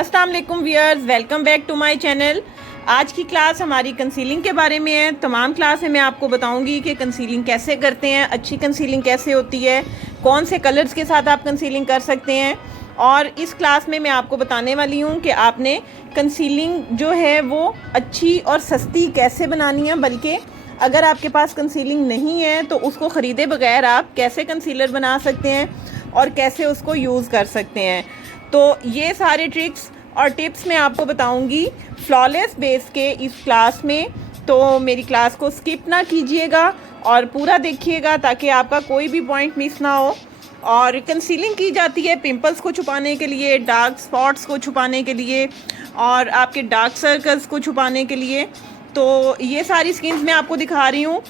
अस्सलाम वालेकुम viewers, welcome back to my channel. आज की क्लास हमारी कंसीलिंग के बारे में है। तमाम क्लास में मैं आपको बताऊंगी कि कंसीलिंग कैसे करते हैं, अच्छी कंसीलिंग कैसे होती है, कौन से कलर्स के साथ आप कंसीलिंग कर सकते हैं। और इस क्लास में मैं आपको बताने वाली हूँ कि आपने कंसीलिंग जो है वो अच्छी और सस्ती कैसे बनानी है, बल्कि अगर आपके पास कंसीलिंग नहीं है तो उसको ख़रीदे बगैर आप कैसे कंसीलर बना सकते हैं और कैसे उसको यूज़ कर सकते हैं। तो ये सारे ट्रिक्स और टिप्स मैं आपको बताऊंगी फ्लॉलेस बेस के इस क्लास में। तो मेरी क्लास को स्किप ना कीजिएगा और पूरा देखिएगा ताकि आपका कोई भी पॉइंट मिस ना हो। और कंसीलिंग की जाती है पिंपल्स को छुपाने के लिए, डार्क स्पॉट्स को छुपाने के लिए और आपके डार्क सर्कल्स को छुपाने के लिए। तो ये सारी स्किन्स मैं आपको दिखा रही हूँ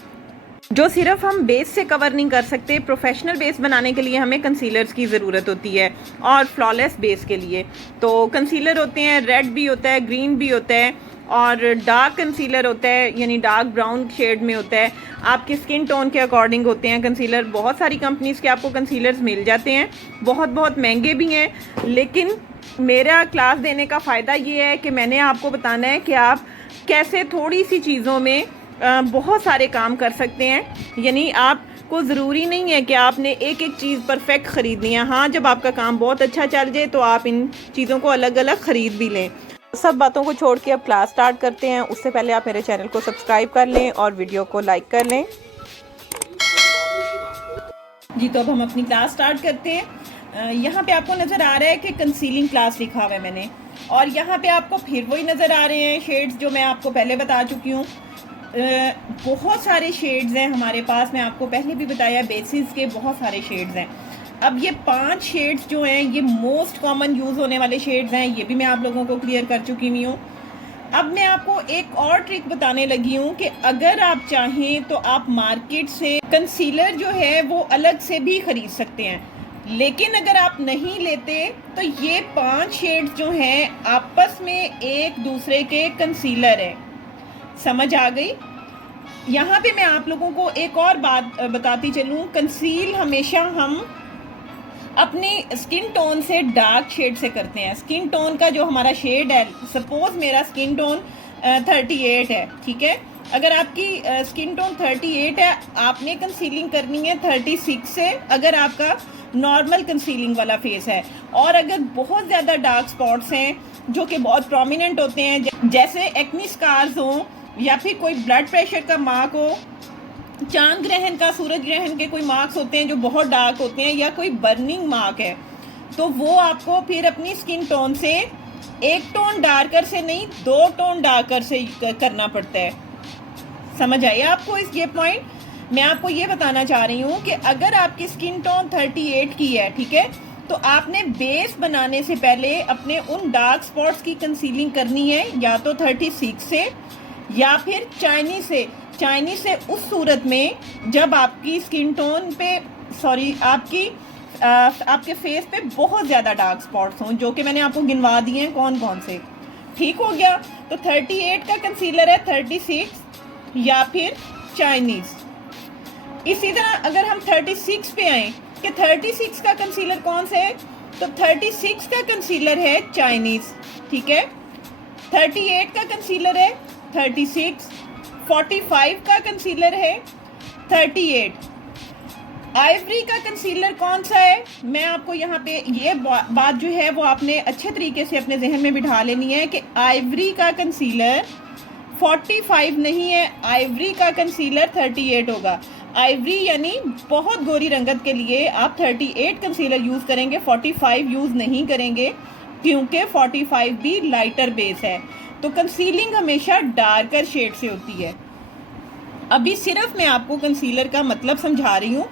जो सिर्फ हम बेस से कवर नहीं कर सकते। प्रोफेशनल बेस बनाने के लिए हमें कंसीलर्स की ज़रूरत होती है और फ्लॉलेस बेस के लिए तो कंसीलर होते हैं, रेड भी होता है, ग्रीन भी होता है और डार्क कंसीलर होता है, यानी डार्क ब्राउन शेड में होता है। आपके स्किन टोन के अकॉर्डिंग होते हैं कंसीलर। बहुत सारी कंपनीज़ के आपको कंसीलर्स मिल जाते हैं, बहुत महंगे भी हैं। लेकिन मेरा क्लास देने का फ़ायदा ये है कि मैंने आपको बताना है कि आप कैसे थोड़ी सी चीज़ों में बहुत सारे काम कर सकते हैं। यानी आपको ज़रूरी नहीं है कि आपने एक एक चीज़ परफेक्ट ख़रीदनी है। हाँ, जब आपका काम बहुत अच्छा चल जाए तो आप इन चीज़ों को अलग अलग ख़रीद भी लें। सब बातों को छोड़ के अब क्लास स्टार्ट करते हैं। उससे पहले आप मेरे चैनल को सब्सक्राइब कर लें और वीडियो को लाइक कर लें। जी, तो अब हम अपनी क्लास स्टार्ट करते हैं। यहाँ पे आपको नज़र आ रहा है कि कंसीलिंग क्लास लिखा हुआ है मैंने, और यहाँ पे आपको फिर वही नज़र आ रहे हैं शेड्स जो मैं आपको पहले बता चुकी हूँ। बहुत सारे शेड्स हैं हमारे पास, मैं आपको पहले भी बताया बेसिस के बहुत सारे शेड्स हैं। अब ये 5 शेड्स जो हैं ये मोस्ट कॉमन यूज़ होने वाले शेड्स हैं, ये भी मैं आप लोगों को क्लियर कर चुकी हुई हूँ। अब मैं आपको एक और ट्रिक बताने लगी हूँ कि अगर आप चाहें तो आप मार्केट से कंसीलर जो है वो अलग से भी ख़रीद सकते हैं। लेकिन अगर आप नहीं लेते तो ये 5 शेड्स जो हैं आपस में एक दूसरे के कंसीलर हैं। समझ आ गई? यहाँ पे मैं आप लोगों को एक और बात बताती चलूँ। कंसील हमेशा हम अपनी स्किन टोन से डार्क शेड से करते हैं। स्किन टोन का जो हमारा शेड है, सपोज मेरा स्किन टोन 38 है, ठीक है। अगर आपकी स्किन टोन 38 है, आपने कंसीलिंग करनी है 36 से, अगर आपका नॉर्मल कंसीलिंग वाला फेस है। और अगर बहुत ज़्यादा डार्क स्पॉट्स हैं जो कि बहुत प्रोमिनेंट होते हैं, जैसे एक्नी स्कार्स हों या फिर कोई ब्लड प्रेशर का मार्क हो, चांद ग्रहण का, सूरज ग्रहण के कोई मार्क्स होते हैं जो बहुत डार्क होते हैं, या कोई बर्निंग मार्क है, तो वो आपको फिर अपनी स्किन टोन से एक टोन डार्कर से नहीं 2 टोन डार्कर से करना पड़ता है। समझ आइए आपको ये पॉइंट? मैं आपको ये बताना चाह रही हूँ कि अगर आपकी स्किन टोन 38 की है, ठीक है, तो आपने बेस बनाने से पहले अपने उन डार्क स्पॉट्स की कंसीलिंग करनी है, या तो 36 से या फिर चाइनीज से उस सूरत में जब आपकी स्किन टोन पे आपके फेस पे बहुत ज़्यादा डार्क स्पॉट्स हों, जो कि मैंने आपको गिनवा दिए हैं कौन कौन से। ठीक हो गया? तो 38 का कंसीलर है 36 या फिर चाइनीज़। इसी तरह अगर हम 36 पे आए कि 36 का कंसीलर कौन सा है, तो 36 का कंसीलर है चाइनीज़, ठीक है। 38 का कंसीलर है 36, 45 का कंसीलर है 38। आइवरी का कंसीलर कौन सा है? मैं आपको यहाँ पे ये बात जो है वो आपने अच्छे तरीके से अपने जहन में बिठा लेनी है कि आइवरी का कंसीलर 45 नहीं है, आइवरी का कंसीलर 38 होगा। आइवरी यानी बहुत गोरी रंगत के लिए आप 38 कंसीलर यूज़ करेंगे, 45 यूज़ नहीं करेंगे, क्योंकि 45 भी लाइटर बेस है। तो कंसीलिंग हमेशा डार्कर शेड से होती है। अभी सिर्फ मैं आपको कंसीलर का मतलब समझा रही हूँ।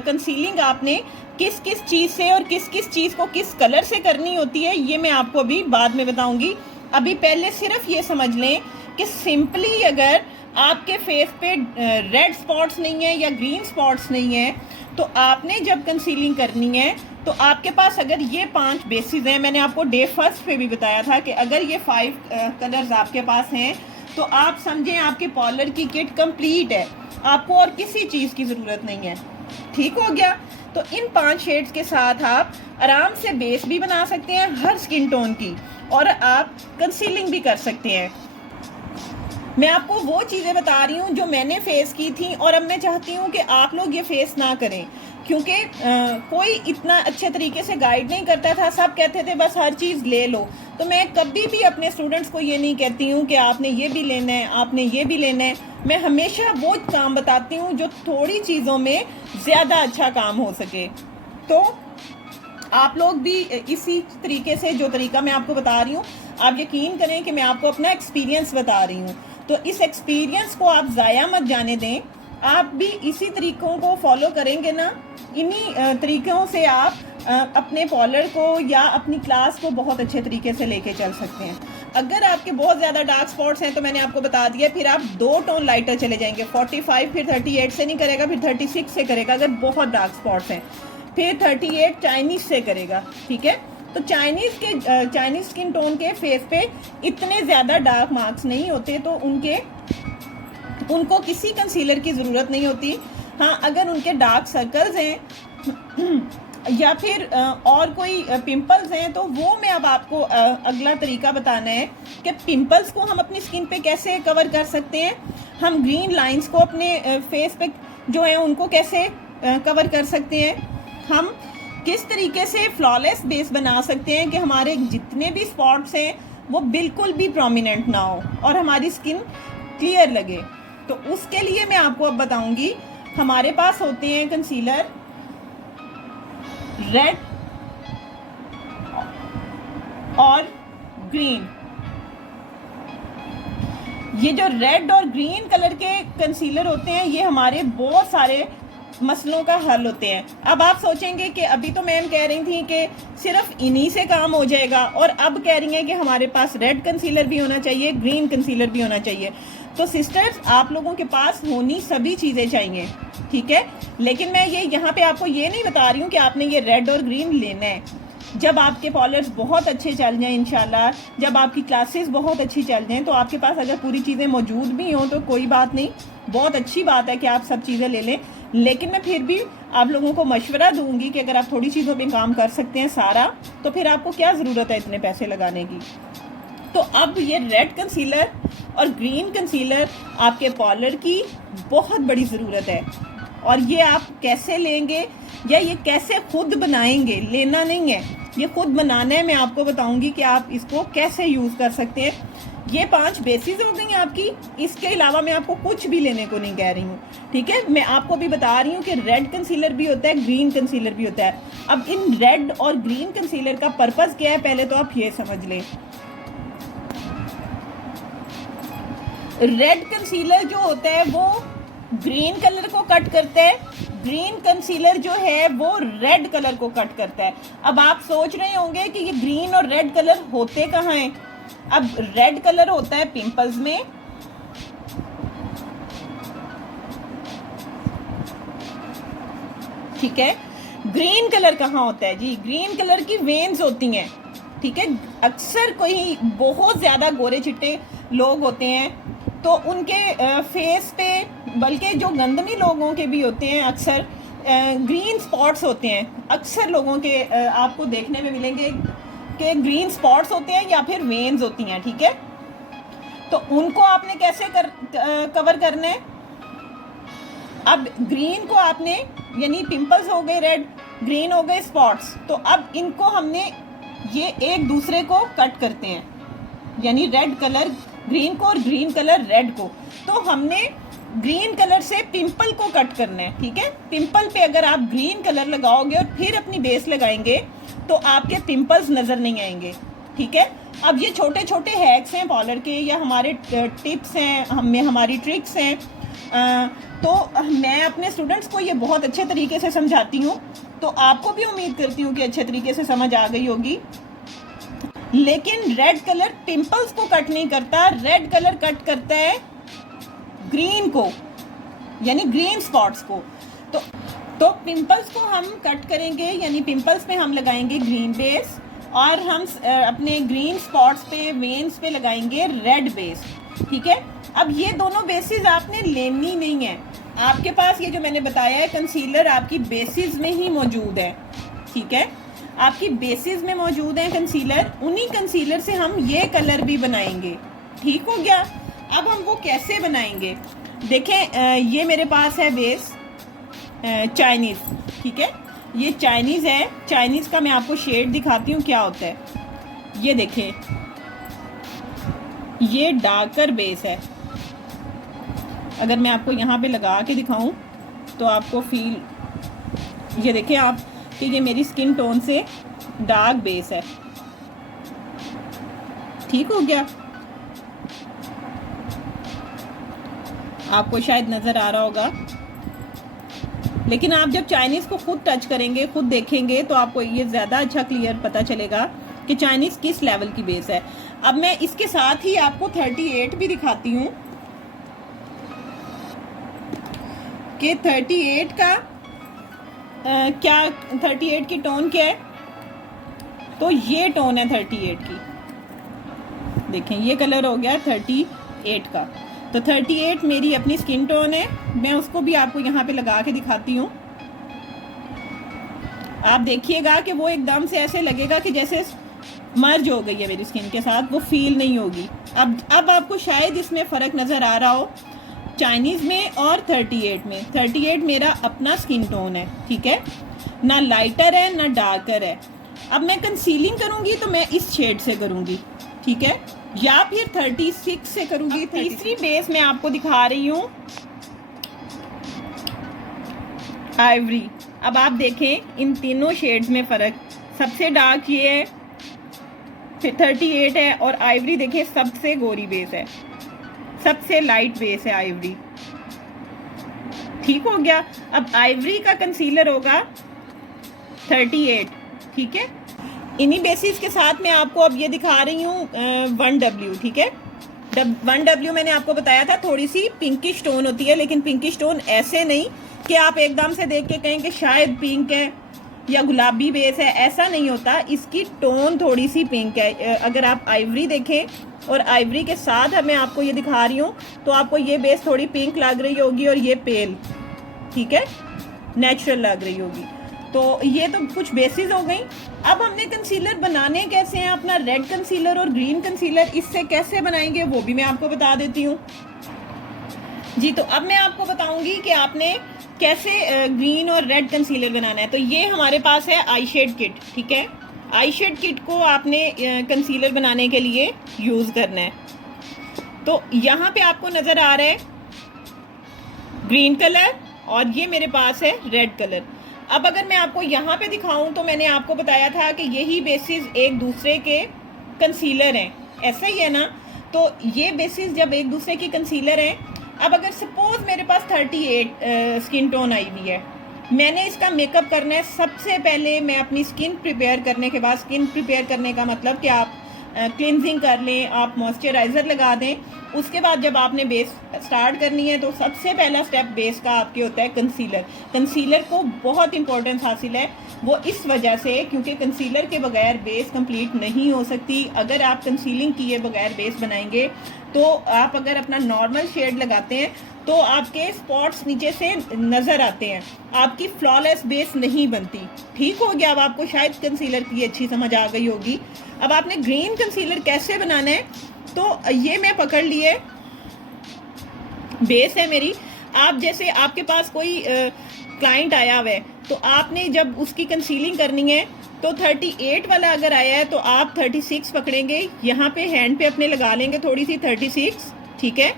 कंसीलिंग आपने किस किस चीज़ से और किस किस चीज़ को किस कलर से करनी होती है, ये मैं आपको अभी बाद में बताऊंगी। अभी पहले सिर्फ ये समझ लें कि सिंपली अगर आपके फेस पे रेड स्पॉट्स नहीं है या ग्रीन स्पॉट्स नहीं है, तो आपने जब कंसीलिंग करनी है तो आपके पास अगर ये 5 बेसिस हैं, मैंने आपको डे फर्स्ट पे भी बताया था कि अगर ये 5 कलर्स आपके पास हैं तो आप समझें आपके पार्लर की किट कंप्लीट है, आपको और किसी चीज़ की ज़रूरत नहीं है। ठीक हो गया? तो इन 5 शेड्स के साथ आप आराम से बेस भी बना सकते हैं हर स्किन टोन की, और आप कंसीलिंग भी कर सकते हैं। मैं आपको वो चीज़ें बता रही हूँ जो मैंने फेस की थी, और अब मैं चाहती हूँ कि आप लोग ये फेस ना करें, क्योंकि कोई इतना अच्छे तरीके से गाइड नहीं करता था। सब कहते थे बस हर चीज़ ले लो। तो मैं कभी भी अपने स्टूडेंट्स को ये नहीं कहती हूँ कि आपने ये भी लेना है, आपने ये भी लेना है। मैं हमेशा वो काम बताती हूँ जो थोड़ी चीज़ों में ज़्यादा अच्छा काम हो सके। तो आप लोग भी इसी तरीके से, जो तरीका मैं आपको बता रही हूँ, आप यकीन करें कि मैं आपको अपना एक्सपीरियंस बता रही हूँ, तो इस एक्सपीरियंस को आप ज़ाया मत जाने दें। आप भी इसी तरीक़ों को फॉलो करेंगे ना, इन्हीं तरीक़ों से आप अपने पॉलर को या अपनी क्लास को बहुत अच्छे तरीके से लेके चल सकते हैं। अगर आपके बहुत ज़्यादा डार्क स्पॉट्स हैं तो मैंने आपको बता दिया, फिर आप 2 टोन लाइटर चले जाएंगे। 45 फिर 38 से नहीं करेगा, फिर 36 से करेगा अगर बहुत डार्क स्पॉट्स हैं, फिर 38 चाइनीज़ से करेगा, ठीक है। तो चाइनीज़ स्किन टोन के फेस पे इतने ज़्यादा डार्क मार्क्स नहीं होते, तो उनको किसी कंसीलर की ज़रूरत नहीं होती। हाँ, अगर उनके डार्क सर्कल्स हैं या फिर और कोई पिंपल्स हैं, तो वो मैं अब आपको अगला तरीका बताना है कि पिंपल्स को हम अपनी स्किन पे कैसे कवर कर सकते हैं। हम ग्रीन लाइंस को अपने फेस पे जो है उनको कैसे कवर कर सकते हैं। हम किस तरीके से फ्लॉलेस बेस बना सकते हैं कि हमारे जितने भी स्पॉट्स हैं वो बिल्कुल भी प्रोमिनेंट ना हो और हमारी स्किन क्लियर लगे। तो उसके लिए मैं आपको अब बताऊंगी। हमारे पास होते हैं कंसीलर रेड और ग्रीन। ये जो रेड और ग्रीन कलर के कंसीलर होते हैं, ये हमारे बहुत सारे मसलों का हल होते हैं। अब आप सोचेंगे कि अभी तो मैम कह रही थी कि सिर्फ इन्हीं से काम हो जाएगा, और अब कह रही हैं कि हमारे पास रेड कंसीलर भी होना चाहिए, ग्रीन कंसीलर भी होना चाहिए। तो सिस्टर्स, आप लोगों के पास होनी सभी चीज़ें चाहिए, ठीक है। लेकिन मैं ये यहाँ पे आपको ये नहीं बता रही हूँ कि आपने ये रेड और ग्रीन लेना है। जब आपके पॉलर्स बहुत अच्छे चल जाएं इंशाल्लाह, जब आपकी क्लासेस बहुत अच्छी चल जाएं, तो आपके पास अगर पूरी चीज़ें मौजूद भी हों तो कोई बात नहीं, बहुत अच्छी बात है कि आप सब चीज़ें ले लें। लेकिन मैं फिर भी आप लोगों को मशवरा दूंगी कि अगर आप थोड़ी चीज़ों पे काम कर सकते हैं सारा, तो फिर आपको क्या ज़रूरत है इतने पैसे लगाने की। तो अब ये रेड कंसीलर और ग्रीन कंसीलर आपके पॉलर की बहुत बड़ी ज़रूरत है। और ये आप कैसे लेंगे या ये कैसे खुद बनाएंगे, लेना नहीं है, ये खुद बनाना है। मैं आपको बताऊंगी कि आप इसको कैसे यूज़ कर सकते हैं। ये 5 बेसिस हो गई आपकी। इसके अलावा मैं आपको कुछ भी लेने को नहीं कह रही हूँ, ठीक है। मैं आपको भी बता रही हूँ कि रेड कंसीलर भी होता है, ग्रीन कंसीलर भी होता है। अब इन रेड और ग्रीन कंसीलर का पर्पज़ क्या है, पहले तो आप ये समझ लें। रेड कंसीलर जो होता है वो ग्रीन कलर को कट करता है, ग्रीन कंसीलर जो है वो रेड कलर को कट करता है। अब आप सोच रहे होंगे कि ये ग्रीन और रेड कलर होते कहाँ हैं। अब रेड कलर होता है पिंपल्स में, ठीक है। ग्रीन कलर कहाँ होता है जी, ग्रीन कलर की वेन्स होती हैं, ठीक है। अक्सर कोई बहुत ज़्यादा गोरे चिट्टे लोग होते हैं तो उनके फेस पे, बल्कि जो गंदमी लोगों के भी होते हैं, अक्सर ग्रीन स्पॉट्स होते हैं। अक्सर लोगों के आपको देखने में मिलेंगे कि ग्रीन स्पॉट्स होते हैं या फिर वेन्स होती हैं, ठीक है। तो उनको आपने कैसे कवर करना है। अब ग्रीन को आपने, यानी पिंपल्स हो गए रेड, ग्रीन हो गए स्पॉट्स, तो अब इनको हमने ये एक दूसरे को कट करते हैं, यानी रेड कलर ग्रीन को और ग्रीन कलर रेड को। तो हमने ग्रीन कलर से पिंपल को कट करना है, ठीक है। पिंपल पे अगर आप ग्रीन कलर लगाओगे और फिर अपनी बेस लगाएंगे तो आपके पिंपल्स नज़र नहीं आएंगे, ठीक है। अब ये छोटे छोटे हैक्स हैं पॉलर के, या हमारे टिप्स हैं, हमारी ट्रिक्स हैं। तो मैं अपने स्टूडेंट्स को ये बहुत अच्छे तरीके से समझाती हूँ, तो आपको भी उम्मीद करती हूँ कि अच्छे तरीके से समझ आ गई होगी। लेकिन रेड कलर पिंपल्स को कट नहीं करता, रेड कलर कट करता है ग्रीन को, यानी ग्रीन स्पॉट्स को। तो पिंपल्स को हम कट करेंगे, यानी पिंपल्स पे हम लगाएंगे ग्रीन बेस, और हम अपने ग्रीन स्पॉट्स पे, वेन्स पे लगाएंगे रेड बेस, ठीक है। अब ये दोनों बेसिस आपने लेनी नहीं है, आपके पास ये जो मैंने बताया है कंसीलर आपकी बेसिस में ही मौजूद है, ठीक है, आपकी बेसिस में मौजूद है कंसीलर। उन्हीं कंसीलर से हम ये कलर भी बनाएंगे, ठीक हो गया। अब हम वो कैसे बनाएंगे, देखें, ये मेरे पास है बेस चाइनीज़, ठीक है, ये चाइनीज़ है। चाइनीज़ का मैं आपको शेड दिखाती हूँ क्या होता है। ये देखें, ये डार्कर बेस है। अगर मैं आपको यहाँ पे लगा के दिखाऊं तो आपको फील, ये देखें आप कि ये मेरी स्किन टोन से डार्क बेस है, ठीक हो गया। आपको शायद नज़र आ रहा होगा, लेकिन आप जब चाइनीज़ को खुद टच करेंगे, खुद देखेंगे, तो आपको ये ज़्यादा अच्छा क्लियर पता चलेगा कि चाइनीज़ किस लेवल की बेस है। अब मैं इसके साथ ही आपको 38 भी दिखाती हूँ कि 38 का क्या, 38 की टोन क्या है। तो ये टोन है 38 की, देखें ये कलर हो गया 38 का। तो 38 मेरी अपनी स्किन टोन है। मैं उसको भी आपको यहाँ पे लगा के दिखाती हूँ। आप देखिएगा कि वो एकदम से ऐसे लगेगा कि जैसे मर्ज हो गई है मेरी स्किन के साथ, वो फील नहीं होगी। अब आपको शायद इसमें फ़र्क नज़र आ रहा हो चाइनीज़ में और 38 में। 38 मेरा अपना स्किन टोन है, ठीक है, ना लाइटर है ना डार्कर है। अब मैं कंसीलिंग करूँगी तो मैं इस शेड से करूँगी, ठीक है, या फिर 36 से करूँगी। तीसरी बेस मैं आपको दिखा रही हूँ आइवरी। अब आप देखें इन तीनों शेड्स में फ़र्क, सबसे डार्क ये है, फिर 38 है, और आइवरी देखिए सबसे गोरी बेस है, सबसे लाइट बेस है आइवरी, ठीक हो गया। अब आइवरी का कंसीलर होगा 38, ठीक है। इन्हीं बेसिस के साथ मैं आपको अब ये दिखा रही हूँ 1W, ठीक है। 1W मैंने आपको बताया था थोड़ी सी पिंकिश टोन होती है, लेकिन पिंकिश टोन ऐसे नहीं कि आप एकदम से देख के कहें कि शायद पिंक है या गुलाबी बेस है, ऐसा नहीं होता। इसकी टोन थोड़ी सी पिंक है। अगर आप आइवरी देखें और आइवरी के साथ मैं आपको ये दिखा रही हूँ तो आपको ये बेस थोड़ी पिंक लग रही होगी और ये पेल, ठीक है, नेचुरल लग रही होगी। तो ये तो कुछ बेसिस हो गई। अब हमने कंसीलर बनाने कैसे हैं, अपना रेड कंसीलर और ग्रीन कंसीलर इससे कैसे बनाएंगे वो भी मैं आपको बता देती हूँ जी। तो अब मैं आपको बताऊंगी कि आपने कैसे ग्रीन और रेड कंसीलर बनाना है। तो ये हमारे पास है आई शेड किट, ठीक है। आई शेड किट को आपने कंसीलर बनाने के लिए यूज़ करना है। तो यहाँ पे आपको नज़र आ रहा है ग्रीन कलर और ये मेरे पास है रेड कलर। अब अगर मैं आपको यहाँ पे दिखाऊं तो मैंने आपको बताया था कि यही बेसिस एक दूसरे के कंसीलर हैं, ऐसा ही है ना। तो ये बेसिस जब एक दूसरे की कंसीलर हैं, अब अगर सपोज मेरे पास 38 स्किन टोन आई हुई है, मैंने इसका मेकअप करना है। सबसे पहले मैं अपनी स्किन प्रिपेयर करने के बाद, स्किन प्रिपेयर करने का मतलब कि आप क्लिनजिंग कर लें, आप मॉइस्चराइज़र लगा दें। उसके बाद जब आपने बेस स्टार्ट करनी है तो सबसे पहला स्टेप बेस का आपके होता है कंसीलर। कंसीलर को बहुत इंपॉर्टेंस हासिल है, वो इस वजह से क्योंकि कंसीलर के बगैर बेस कंप्लीट नहीं हो सकती। अगर आप कंसीलिंग किए बगैर बेस बनाएंगे तो आप अगर अपना नॉर्मल शेड लगाते हैं तो आपके स्पॉट्स नीचे से नज़र आते हैं, आपकी फ्लॉलेस बेस नहीं बनती, ठीक हो गया। अब आपको शायद कंसीलर की अच्छी समझ आ गई होगी। अब आपने ग्रीन कंसीलर कैसे बनाना है, तो ये मैं पकड़ लिए, बेस है मेरी। आप जैसे आपके पास कोई क्लाइंट आया हुआ है तो आपने जब उसकी कंसीलिंग करनी है तो 38 वाला अगर आया है तो आप 36 पकड़ेंगे, यहाँ पे हैंड पे अपने लगा लेंगे थोड़ी सी 36, ठीक है।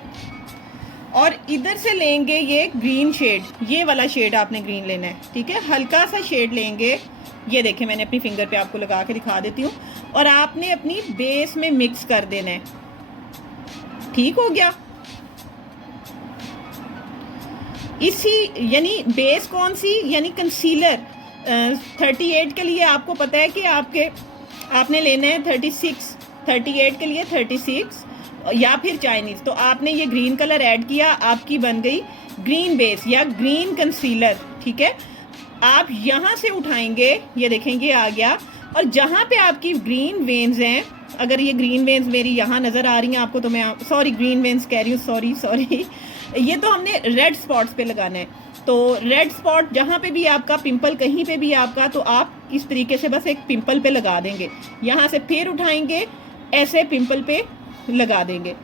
और इधर से लेंगे ये ग्रीन शेड, ये वाला शेड आपने ग्रीन लेना है, ठीक है। हल्का सा शेड लेंगे, ये देखें मैंने अपनी फिंगर पे आपको लगा के दिखा देती हूँ, और आपने अपनी बेस में मिक्स कर देना है, ठीक हो गया। इसी यानी बेस कौन सी, यानी कंसीलर 38 के लिए आपको पता है कि आपने लेना है 36, 38 के लिए 36 या फिर चाइनीज़। तो आपने ये ग्रीन कलर ऐड किया, आपकी बन गई ग्रीन बेस या ग्रीन कंसीलर, ठीक है। आप यहाँ से उठाएंगे, ये देखेंगे ये आ गया, और जहाँ पे आपकी ग्रीन वेन्स हैं, अगर ये ग्रीन वेन्स मेरी यहाँ नज़र आ रही हैं आपको तो मैं सॉरी ग्रीन वेन्स कह रही हूँ, सॉरी ये तो हमने रेड स्पॉट्स पे लगाना है। तो रेड स्पॉट जहाँ पे भी आपका पिंपल, कहीं पे भी आपका, तो आप इस तरीके से बस एक पिंपल पे लगा देंगे, यहाँ से फिर उठाएंगे, ऐसे पिंपल पे लगा देंगे।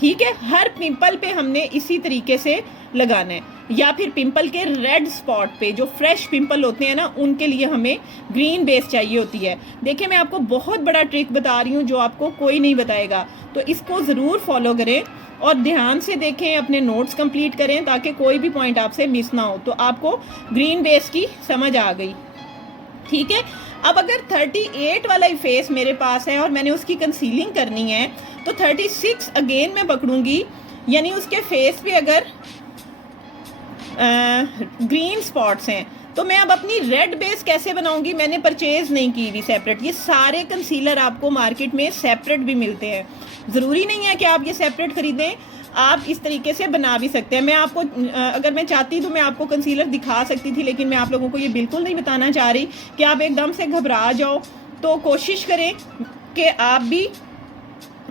ठीक है, हर पिंपल पे हमने इसी तरीके से लगाना है। या फिर पिंपल के रेड स्पॉट पे, जो फ्रेश पिंपल होते हैं ना, उनके लिए हमें ग्रीन बेस चाहिए होती है। देखिए मैं आपको बहुत बड़ा ट्रिक बता रही हूँ जो आपको कोई नहीं बताएगा, तो इसको ज़रूर फॉलो करें और ध्यान से देखें, अपने नोट्स कंप्लीट करें ताकि कोई भी पॉइंट आपसे मिस ना हो। तो आपको ग्रीन बेस की समझ आ गई। ठीक है, अब अगर 38 वाला ही फेस मेरे पास है और मैंने उसकी कंसीलिंग करनी है, तो 36 अगेन मैं पकड़ूंगी, यानी उसके फेस पे अगर ग्रीन स्पॉट्स हैं, तो मैं अब अपनी रेड बेस कैसे बनाऊंगी। मैंने परचेज नहीं की भी सेपरेट, ये सारे कंसीलर आपको मार्केट में सेपरेट भी मिलते हैं, ज़रूरी नहीं है कि आप ये सेपरेट खरीदें, आप इस तरीके से बना भी सकते हैं। मैं आपको अगर मैं चाहती तो मैं आपको कंसीलर दिखा सकती थी, लेकिन मैं आप लोगों को ये बिल्कुल नहीं बताना चाह रही कि आप एकदम से घबरा जाओ। तो कोशिश करें कि आप भी,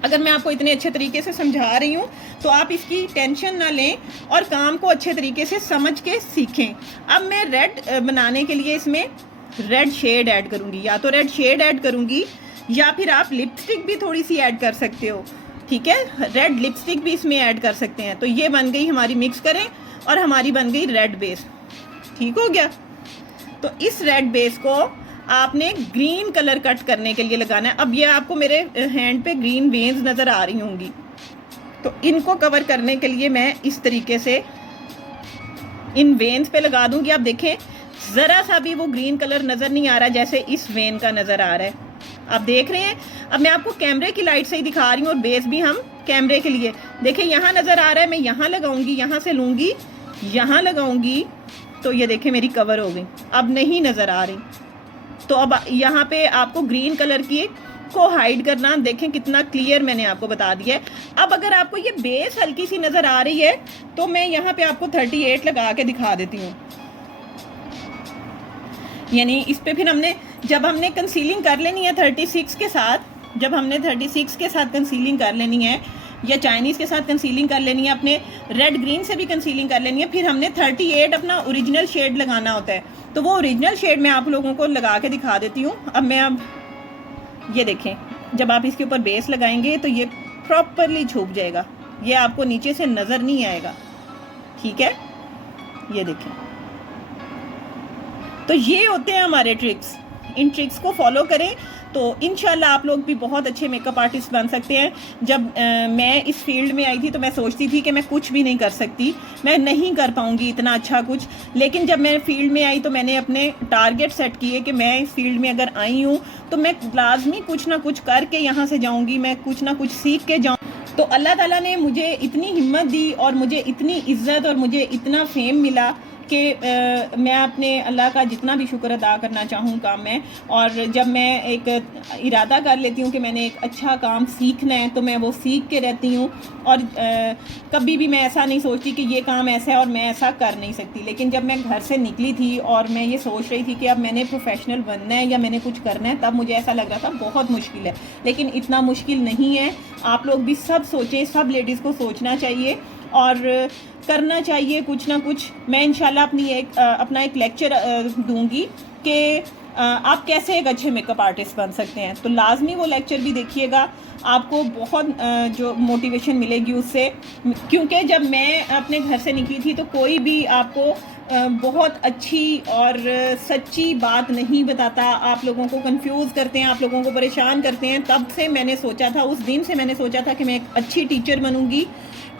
अगर मैं आपको इतने अच्छे तरीके से समझा रही हूँ तो आप इसकी टेंशन ना लें और काम को अच्छे तरीके से समझ के सीखें। अब मैं रेड बनाने के लिए इसमें रेड शेड ऐड करूँगी, या तो रेड शेड ऐड करूँगी या फिर आप लिपस्टिक भी थोड़ी सी ऐड कर सकते हो। ठीक है, रेड लिपस्टिक भी इसमें ऐड कर सकते हैं। तो ये बन गई हमारी, मिक्स करें और हमारी बन गई रेड बेस। ठीक हो गया। तो इस रेड बेस को आपने ग्रीन कलर कट करने के लिए लगाना है। अब ये आपको मेरे हैंड पे ग्रीन वेन्स नज़र आ रही होंगी, तो इनको कवर करने के लिए मैं इस तरीके से इन वेन्स पे लगा दूंगी। आप देखें ज़रा सा भी वो ग्रीन कलर नज़र नहीं आ रहा जैसे इस वेन का नज़र आ रहा है, आप देख रहे हैं। अब मैं आपको कैमरे की लाइट से ही दिखा रही हूँ और बेस भी हम कैमरे के लिए, देखें यहाँ नज़र आ रहा है। मैं यहाँ लगाऊंगी, यहाँ से लूँगी, यहाँ लगाऊंगी, तो ये देखें मेरी कवर हो गई, अब नहीं नज़र आ रही। तो अब यहाँ पे आपको ग्रीन कलर की को हाइड करना, देखें कितना क्लियर मैंने आपको बता दिया है। अब अगर आपको ये बेस हल्की सी नज़र आ रही है तो मैं यहाँ पे आपको 38 लगा के दिखा देती हूँ। यानी इस पे फिर हमने, जब हमने कंसीलिंग कर लेनी है 36 के साथ, जब हमने 36 के साथ कंसीलिंग कर लेनी है या चाइनीज़ के साथ कंसीलिंग कर लेनी है, अपने रेड ग्रीन से भी कंसीलिंग कर लेनी है, फिर हमने 38 अपना ओरिजिनल शेड लगाना होता है। तो वो ओरिजिनल शेड मैं आप लोगों को लगा के दिखा देती हूँ। अब ये देखें, जब आप इसके ऊपर बेस लगाएंगे तो ये प्रॉपरली छुप जाएगा, ये आपको नीचे से नज़र नहीं आएगा। ठीक है, ये देखें। तो ये होते हैं हमारे ट्रिक्स, इन ट्रिक्स को फॉलो करें तो इंशाल्लाह आप लोग भी बहुत अच्छे मेकअप आर्टिस्ट बन सकते हैं। जब मैं इस फील्ड में आई थी तो मैं सोचती थी कि मैं कुछ भी नहीं कर सकती, मैं नहीं कर पाऊंगी इतना अच्छा कुछ, लेकिन जब मैं फील्ड में आई तो मैंने अपने टारगेट सेट किए कि मैं इस फील्ड में अगर आई हूँ तो मैं लाजमी कुछ ना कुछ करके यहाँ से जाऊँगी, मैं कुछ ना कुछ सीख के जाऊँ। तो अल्लाह ताला ने मुझे इतनी हिम्मत दी और मुझे इतनी इज़्ज़त और मुझे इतना फेम मिला कि मैं अपने अल्लाह का जितना भी शुक्र अदा करना चाहूँ काम में। और जब मैं एक इरादा कर लेती हूँ कि मैंने एक अच्छा काम सीखना है तो मैं वो सीख के रहती हूँ, और कभी भी मैं ऐसा नहीं सोचती कि ये काम ऐसा है और मैं ऐसा कर नहीं सकती। लेकिन जब मैं घर से निकली थी और मैं ये सोच रही थी कि अब मैंने प्रोफेशनल बनना है या मैंने कुछ करना है, तब मुझे ऐसा लग रहा था बहुत मुश्किल है, लेकिन इतना मुश्किल नहीं है। आप लोग भी सब सोचें, सब लेडीज़ को सोचना चाहिए और करना चाहिए कुछ ना कुछ। मैं इंशाल्लाह अपना एक लेक्चर दूंगी कि आप कैसे एक अच्छे मेकअप आर्टिस्ट बन सकते हैं, तो लाजमी वो लेक्चर भी देखिएगा, आपको बहुत जो मोटिवेशन मिलेगी उससे। क्योंकि जब मैं अपने घर से निकली थी तो कोई भी आपको बहुत अच्छी और सच्ची बात नहीं बताता, आप लोगों को कंफ्यूज करते हैं, आप लोगों को परेशान करते हैं। तब से मैंने सोचा था, उस दिन से मैंने सोचा था कि मैं एक अच्छी टीचर बनूंगी,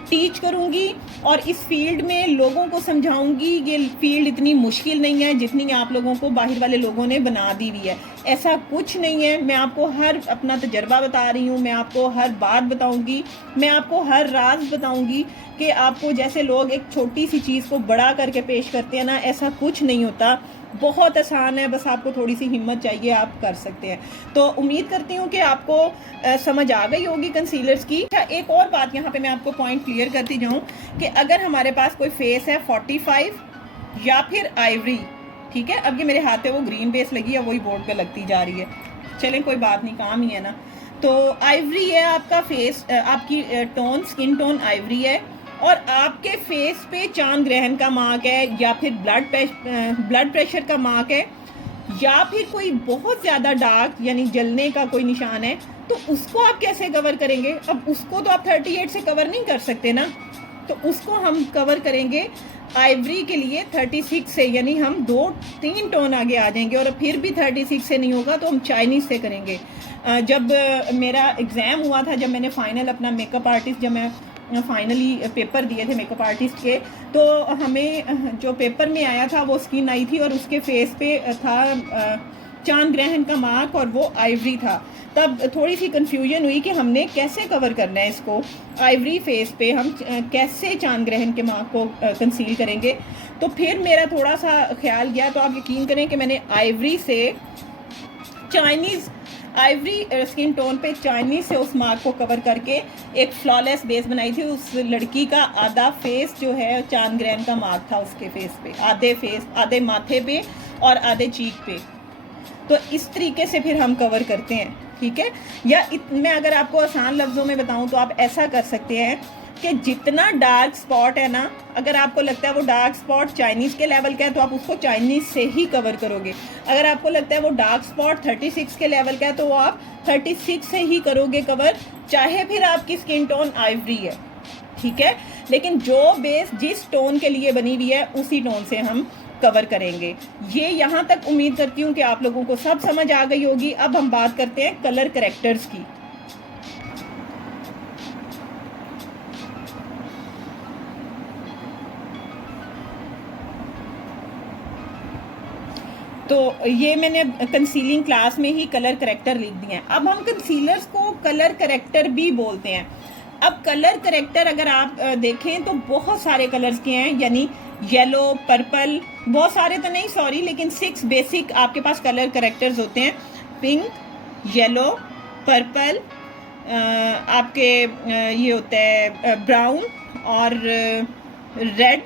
टीच करूंगी और इस फील्ड में लोगों को समझाऊंगी ये फील्ड इतनी मुश्किल नहीं है जितनी आप लोगों को बाहर वाले लोगों ने बना दी हुई है। ऐसा कुछ नहीं है, मैं आपको हर अपना तजर्बा बता रही हूँ, मैं आपको हर बात बताऊंगी, मैं आपको हर राज बताऊंगी कि आपको जैसे लोग एक छोटी सी चीज़ को बड़ा करके पेश करते हैं ना, ऐसा कुछ नहीं होता, बहुत आसान है, बस आपको थोड़ी सी हिम्मत चाहिए, आप कर सकते हैं। तो उम्मीद करती हूँ कि आपको समझ आ गई होगी कंसीलर्स की। अच्छा, एक और बात यहाँ पे मैं आपको पॉइंट क्लियर करती जाऊँ कि अगर हमारे पास कोई फेस है 45 या फिर आइवरी, ठीक है, अब ये मेरे हाथ पे वो ग्रीन बेस लगी है, वही बोर्ड पे लगती जा रही है, चलें कोई बात नहीं, काम ही है ना। तो आइवरी है आपका फेस, आपकी टोन, स्किन टोन आइवरी है और आपके फेस पे चांद ग्रहण का मार्क है, या फिर ब्लड प्रेशर का मार्क है, या फिर कोई बहुत ज़्यादा डार्क यानी जलने का कोई निशान है, तो उसको आप कैसे कवर करेंगे? अब उसको तो आप 38 से कवर नहीं कर सकते ना, तो उसको हम कवर करेंगे आइवरी के लिए 36 से, यानी हम 2-3 टोन आगे आ जाएंगे। और फिर भी 36 से नहीं होगा तो हम चाइनीज़ से करेंगे। जब मेरा एग्ज़ाम हुआ था, जब मैंने फ़ाइनल अपना मेकअप आर्टिस्ट, जब मैं फाइनली पेपर दिए थे मेकअप आर्टिस्ट के, तो हमें जो पेपर में आया था वो स्किन आई थी और उसके फेस पे था चांद ग्रहण का मार्क, और वो आइवरी था। तब थोड़ी सी कंफ्यूजन हुई कि हमने कैसे कवर करना है इसको, आइवरी फेस पे हम कैसे चांद ग्रहण के मार्क को कंसील करेंगे। तो फिर मेरा थोड़ा सा ख्याल गया, तो आप यकीन करें कि मैंने आइवरी से चाइनीज़, आइवरी स्किन टोन पे चाइनीज़ से उस मार्क को कवर करके एक फ्लॉलेस बेस बनाई थी। उस लड़की का आधा फेस जो है चांद ग्रहण का मार्क था उसके फेस पे, आधे माथे पे और आधे चीक पे। तो इस तरीके से फिर हम कवर करते हैं, ठीक है। या मैं अगर आपको आसान लफ्ज़ों में बताऊं तो आप ऐसा कर सकते हैं कि जितना डार्क स्पॉट है ना, अगर आपको लगता है वो डार्क स्पॉट चाइनीज़ के लेवल का है तो आप उसको चाइनीज़ से ही कवर करोगे। अगर आपको लगता है वो डार्क स्पॉट 36 के लेवल का है तो वो आप 36 से ही करोगे कवर, चाहे फिर आपकी स्किन टोन आइवरी है, ठीक है। लेकिन जो बेस जिस टोन के लिए बनी हुई है उसी टोन से हम कवर करेंगे। ये यहाँ तक उम्मीद करती हूँ कि आप लोगों को सब समझ आ गई होगी। अब हम बात करते हैं कलर करेक्टर्स की। तो ये मैंने कंसीलिंग क्लास में ही कलर करेक्टर लिख दिए हैं। अब हम कंसीलर्स को कलर करेक्टर भी बोलते हैं। अब कलर करेक्टर अगर आप देखें तो बहुत सारे कलर्स के हैं, यानी येलो, पर्पल, बहुत सारे तो नहीं सॉरी, लेकिन 6 बेसिक आपके पास कलर करेक्टर्स होते हैं। पिंक, येलो, पर्पल, आपके ये होता है ब्राउन और रेड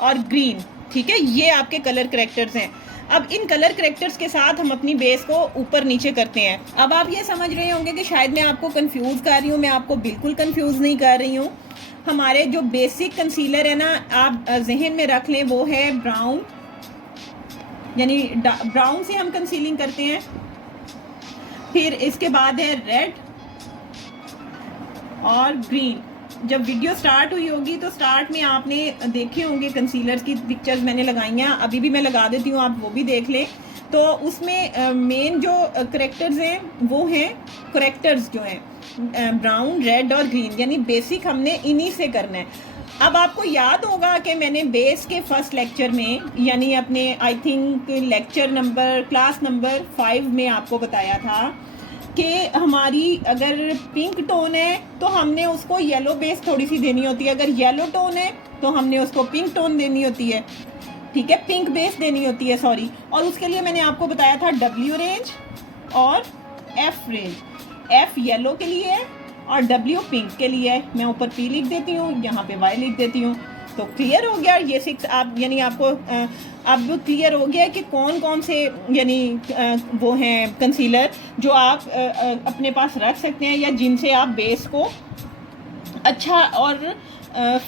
और ग्रीन, ठीक है। ये आपके कलर करेक्टर्स हैं। अब इन कलर करेक्टर्स के साथ हम अपनी बेस को ऊपर नीचे करते हैं। अब आप ये समझ रहे होंगे कि शायद मैं आपको कंफ्यूज कर रही हूँ। मैं आपको बिल्कुल कंफ्यूज नहीं कर रही हूँ। हमारे जो बेसिक कंसीलर है ना, आप जहन में रख लें, वो है ब्राउन, यानी ब्राउन से हम कंसीलिंग करते हैं। फिर इसके बाद है रेड और ग्रीन। जब वीडियो स्टार्ट हुई होगी तो स्टार्ट में आपने देखे होंगे कंसीलर्स की पिक्चर्स मैंने लगाई हैं, अभी भी मैं लगा देती हूँ, आप वो भी देख लें। तो उसमें मेन जो करेक्टर्स हैं वो हैं, करेक्टर्स जो हैं ब्राउन, रेड और ग्रीन, यानी बेसिक हमने इन्हीं से करना है। अब आपको याद होगा कि मैंने बेस के फर्स्ट लेक्चर में, यानी अपने I think lecture number class number 5 में आपको बताया था कि हमारी अगर पिंक टोन है तो हमने उसको येलो बेस थोड़ी सी देनी होती है, अगर येलो टोन है तो हमने उसको पिंक टोन देनी होती है, ठीक है, पिंक बेस देनी होती है सॉरी। और उसके लिए मैंने आपको बताया था W रेंज और F रेंज। F येलो के लिए है और W पिंक के लिए है। मैं ऊपर P लिख देती हूँ, यहाँ पे Y लिख देती हूँ। तो क्लियर हो गया ये 6, आप यानी आपको अब क्लियर हो गया कि कौन कौन से यानी वो हैं कंसीलर जो आप अपने पास रख सकते हैं, या जिनसे आप बेस को अच्छा और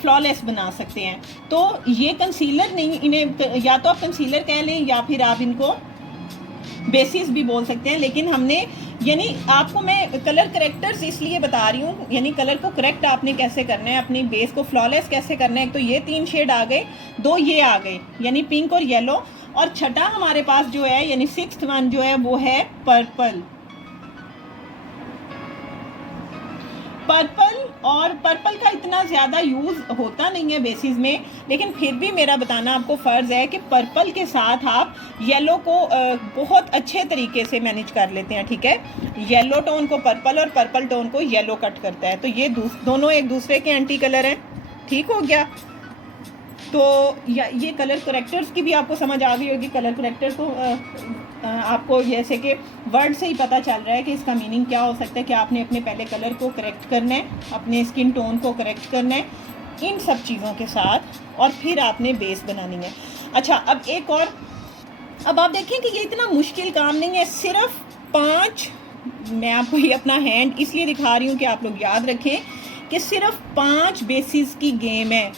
फ्लॉलेस बना सकते हैं। तो ये कंसीलर नहीं, इन्हें या तो आप कंसीलर कह लें या फिर आप इनको बेसिस भी बोल सकते हैं। लेकिन हमने यानी आपको मैं कलर करेक्टर्स इसलिए बता रही हूँ, यानी कलर को करेक्ट आपने कैसे करना है, अपनी बेस को फ्लॉलेस कैसे करना है। तो ये 3 शेड आ गए, 2 ये आ गए, यानी पिंक और येलो, और छठा हमारे पास जो है यानी 6th वन जो है वो है पर्पल। पर्पल और पर्पल का इतना ज़्यादा यूज़ होता नहीं है बेसिस में, लेकिन फिर भी मेरा बताना आपको फ़र्ज़ है कि पर्पल के साथ आप येलो को बहुत अच्छे तरीके से मैनेज कर लेते हैं, ठीक है। येलो टोन को पर्पल और पर्पल टोन को येलो कट करता है, तो ये दोनों एक दूसरे के एंटी कलर हैं, ठीक हो गया। तो ये कलर करेक्टर्स की भी आपको समझ आ गई होगी। कलर करेक्टर को आपको जैसे कि वर्ड से ही पता चल रहा है कि इसका मीनिंग क्या हो सकता है कि आपने अपने पहले कलर को करेक्ट करना है, अपने स्किन टोन को करेक्ट करना है इन सब चीज़ों के साथ, और फिर आपने बेस बनानी है। अच्छा, अब एक और, अब आप देखें कि ये इतना मुश्किल काम नहीं है, सिर्फ 5, मैं आपको ये अपना हैंड इसलिए दिखा रही हूँ कि आप लोग याद रखें कि सिर्फ 5 बेसिस की गेम है।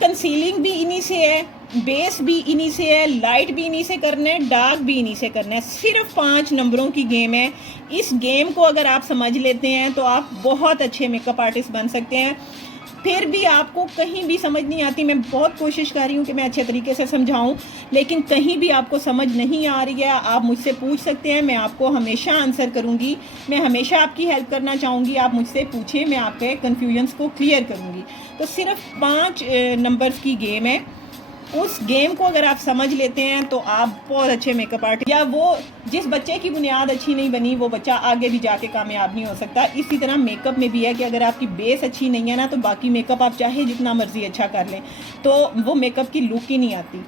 कंसीलिंग भी इन्हीं से है, बेस भी इन्हीं से है, लाइट भी इन्हीं से करना है, डार्क भी इन्हीं से करना है। सिर्फ 5 नंबरों की गेम है। इस गेम को अगर आप समझ लेते हैं तो आप बहुत अच्छे मेकअप आर्टिस्ट बन सकते हैं। फिर भी आपको कहीं भी समझ नहीं आती, मैं बहुत कोशिश कर रही हूँ कि मैं अच्छे तरीके से समझाऊँ, लेकिन कहीं भी आपको समझ नहीं आ रही है, आप मुझसे पूछ सकते हैं, मैं आपको हमेशा आंसर करूँगी। मैं हमेशा आपकी हेल्प करना चाहूँगी, आप मुझसे पूछें, मैं आपके कन्फ्यूजन्स को क्लियर करूँगी। तो सिर्फ 5 नंबर्स की गेम है। उस गेम को अगर आप समझ लेते हैं तो आप बहुत अच्छे मेकअप आर्टिस्ट, या वो जिस बच्चे की बुनियाद अच्छी नहीं बनी वो बच्चा आगे भी जाके कामयाब नहीं हो सकता। इसी तरह मेकअप में भी है कि अगर आपकी बेस अच्छी नहीं है ना, तो बाकी मेकअप आप चाहे जितना मर्जी अच्छा कर लें तो वो मेकअप की लुक ही नहीं आती।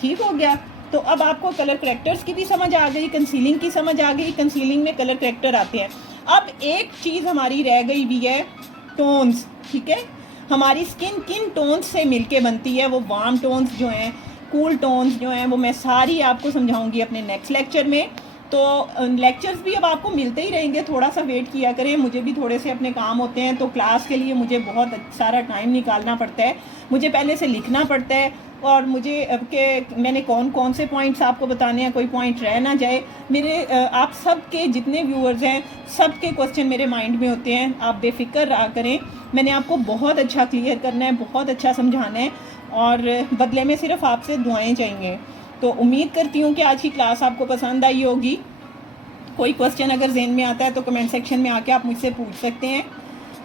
ठीक हो गया। तो अब आपको कलर करेक्टर्स की भी समझ आ गई, कंसीलिंग की समझ आ गई, कंसीलिंग में कलर करेक्टर आते हैं। अब एक चीज़ हमारी रह गई भी है, टोन्स। ठीक है, हमारी स्किन किन टोन्स से मिलके बनती है, वो वार्म टोन्स जो हैं, कूल टोन्स जो हैं, वो मैं सारी आपको समझाऊंगी अपने नेक्स्ट लेक्चर में। तो लेक्चर्स भी अब आपको मिलते ही रहेंगे, थोड़ा सा वेट किया करें, मुझे भी थोड़े से अपने काम होते हैं, तो क्लास के लिए मुझे बहुत सारा टाइम निकालना पड़ता है, मुझे पहले से लिखना पड़ता है, और मुझे कि मैंने कौन कौन से पॉइंट्स आपको बताने हैं, कोई पॉइंट रह ना जाए। मेरे आप सब के जितने व्यूअर्स हैं सब के क्वेश्चन मेरे माइंड में होते हैं, आप बेफिक्र रहा करें। मैंने आपको बहुत अच्छा क्लियर करना है, बहुत अच्छा समझाना है, और बदले में सिर्फ आपसे दुआएं चाहिए। तो उम्मीद करती हूँ कि आज की क्लास आपको पसंद आई होगी। कोई क्वेश्चन अगर ज़हन में आता है तो कमेंट सेक्शन में आके आप मुझसे पूछ सकते हैं।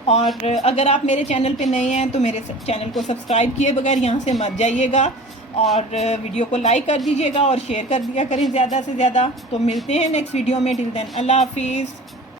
और अगर आप मेरे चैनल पे नए हैं तो मेरे चैनल को सब्सक्राइब किए बगैर यहाँ से मत जाइएगा, और वीडियो को लाइक कर दीजिएगा और शेयर कर दिया करें ज़्यादा से ज़्यादा। तो मिलते हैं नेक्स्ट वीडियो में। टिल देन अल्लाह हाफिज़।